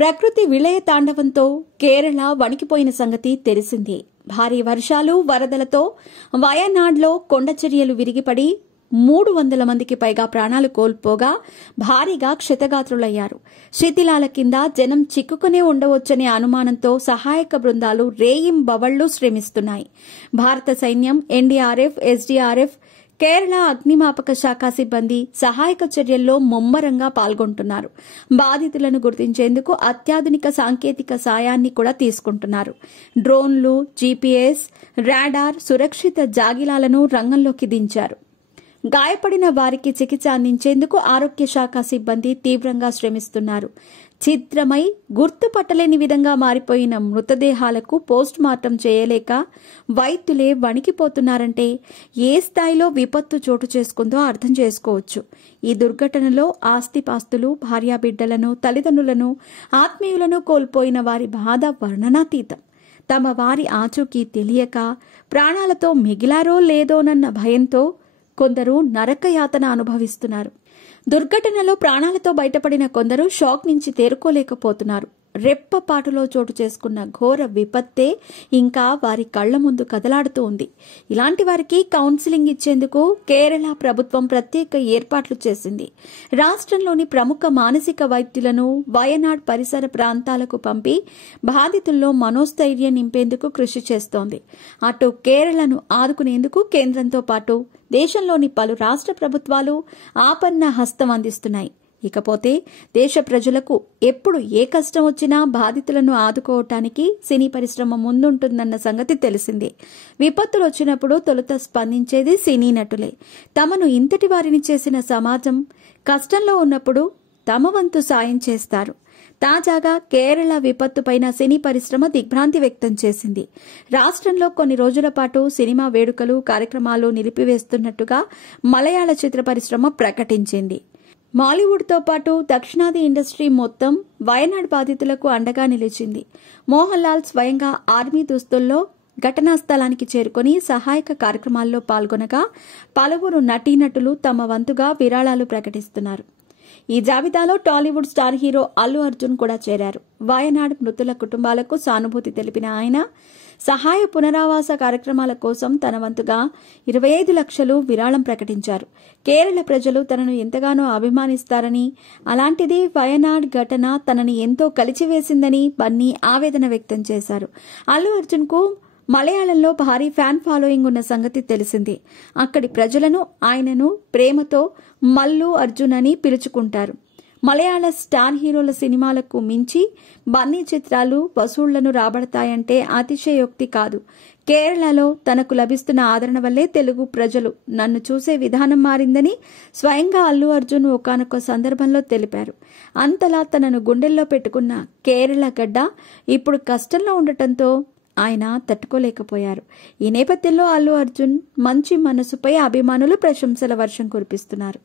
ప్రకృతి విలయ తాండవంతో కేరళ వణికిపోయిన సంగతి తెలిసిందే. భారీ వర్షాలు, వరదలతో వయనాడ్లో కొండచర్యలు విరిగిపడి 300 మందికి పైగా ప్రాణాలు కోల్పోగా భారీగా క్షతగాత్రులయ్యారు. శిథిలాల కింద జనం చిక్కుకునే ఉండవచ్చనే అనుమానంతో సహాయక బృందాలు రేయింబవళ్లు శ్రమిస్తున్నాయి. భారత సైన్యం, ఎన్డీఆర్ఎఫ్, ఎస్డీఆర్ఎఫ్, కేరళ అగ్నిమాపక శాఖ సిబ్బంది సహాయక చర్యల్లో ముమ్మరంగా పాల్గొంటున్నారు. బాధితులను గుర్తించేందుకు అత్యాధునిక సాంకేతిక సాయాన్ని కూడా తీసుకుంటున్నారు. డ్రోన్లు, జీపీఎస్, రాడార్, సురక్షిత జాగిలాలను రంగంలోకి దించారు. గాయపడిన వారికి చికిత్స అందించేందుకు ఆరోగ్య శాఖ సిబ్బంది తీవ్రంగా శ్రమిస్తున్నారు. చిత్రమై గుర్తుపట్టలేని విధంగా మారిపోయిన మృతదేహాలకు పోస్ట్ మార్టం చేయలేక వైద్యులే వణికిపోతున్నారంటే ఏ స్థాయిలో విపత్తు చోటు చేసుకుందో అర్థం చేసుకోవచ్చు. ఈ దుర్ఘటనలో ఆస్తిపాస్తులు, భార్యాబిడ్డలను, తల్లిదండ్రులను, ఆత్మీయులను కోల్పోయిన వారి బాధ వర్ణనాతీతం. తమ వారి ఆచూకీ తెలియక ప్రాణాలతో మిగిలారో లేదోనన్న భయంతో కొందరు నరకయాతన అనుభవిస్తున్నారు. దుర్ఘటనలో ప్రాణాలతో బయటపడిన కొందరు షాక్ నుంచి తేరుకోలేకపోతున్నారు. రెప్పపాటులో చోటు చేసుకున్న ఘోర విపత్తే ఇంకా వారి కళ్ల ముందు కదలాడుతూ ఉంది. ఇలాంటి వారికి కౌన్సిలింగ్ ఇచ్చేందుకు కేరళ ప్రభుత్వం ప్రత్యేక ఏర్పాట్లు చేసింది. రాష్ట్రంలోని ప్రముఖ మానసిక వైద్యులను వయనాడ్ పరిసర ప్రాంతాలకు పంపి బాధితుల్లో మనోస్థైర్యం నింపేందుకు కృషి చేస్తోంది. అటు కేరళను ఆదుకునేందుకు కేంద్రంతో పాటు దేశంలోని పలు రాష్ట్ర ప్రభుత్వాలు ఆపన్న హస్తం అందిస్తున్నాయి. ఇకపోతే దేశ ప్రజలకు ఎప్పుడు ఏ కష్టం వచ్చినా బాధితులను ఆదుకోవటానికి సినీ పరిశ్రమ ముందుంటుందన్న సంగతి తెలిసిందే. విపత్తులు వచ్చినప్పుడు తొలుత స్పందించేది సినీ నటులే. తమను ఇంతటి వారిని చేసిన సమాజం కష్టంలో ఉన్నప్పుడు తమ వంతు సాయం చేస్తారు. తాజాగా కేరళ విపత్తుపైన సినీ పరిశ్రమ దిగ్భ్రాంతి వ్యక్తం చేసింది. రాష్ట్రంలో కొన్ని రోజుల పాటు సినిమా వేడుకలు, కార్యక్రమాలు నిలిపివేస్తున్నట్టుగా మలయాళ చిత్ర పరిశ్రమ ప్రకటించింది. మాలీవుడ్తో పాటు దక్షిణాది ఇండస్ట్రీ మొత్తం వయనాడ్ బాధితులకు అండగా నిలిచింది. మోహన్ లాల్ స్వయంగా ఆర్మీ దుస్తుల్లో ఘటనా స్థలానికి చేరుకుని సహాయక కార్యక్రమాల్లో పాల్గొనగా పలువురు నటీనటులు తమ వంతుగా విరాళాలు ప్రకటిస్తున్నారు. ఈ జాబితాలో టాలీవుడ్ స్టార్ హీరో అల్లు అర్జున్ కూడా చేరారు. వయనాడ్ మృతుల కుటుంబాలకు సానుభూతి తెలిపిన ఆయన సహాయ పునరావాస కార్యక్రమాల కోసం తన వంతుగా 25 లక్షలు విరాళం ప్రకటించారు. కేరళ ప్రజలు తనను ఎంతగానో అభిమానిస్తారని, అలాంటిది వయనాడ్ ఘటన తనని ఎంతో కలిచివేసిందని బన్నీ ఆవేదన వ్యక్తం చేశారు. అల్లు అర్జున్ కు మలయాళంలో భారీ ఫ్యాన్ ఫాలోయింగ్ ఉన్న సంగతి తెలిసిందే. అక్కడి ప్రజలను ఆయనను ప్రేమతో మల్లు అర్జున్ అని పిలుచుకుంటారు. మలయాళ స్టార్ హీరోల సినిమాలకు మించి బన్నీ చిత్రాలు వసూళ్లను రాబడతాయంటే అతిశయోక్తి కాదు. కేరళలో తనకు లభిస్తున్న ఆదరణ వల్లే తెలుగు ప్రజలు నన్ను చూసే విధానం మారిందని స్వయంగా అల్లు అర్జున్ ఒకానొక సందర్భంలో తెలిపారు. అంతలా తనను గుండెల్లో పెట్టుకున్న కేరళ గడ్డ ఇప్పుడు కష్టంలో ఉండటంతో ఆయన తట్టుకోలేకపోయారు. ఈ నేపథ్యంలో అల్లు అర్జున్ మంచి మనసుపై అభిమానులు ప్రశంసల వర్షం కురిపిస్తున్నారు.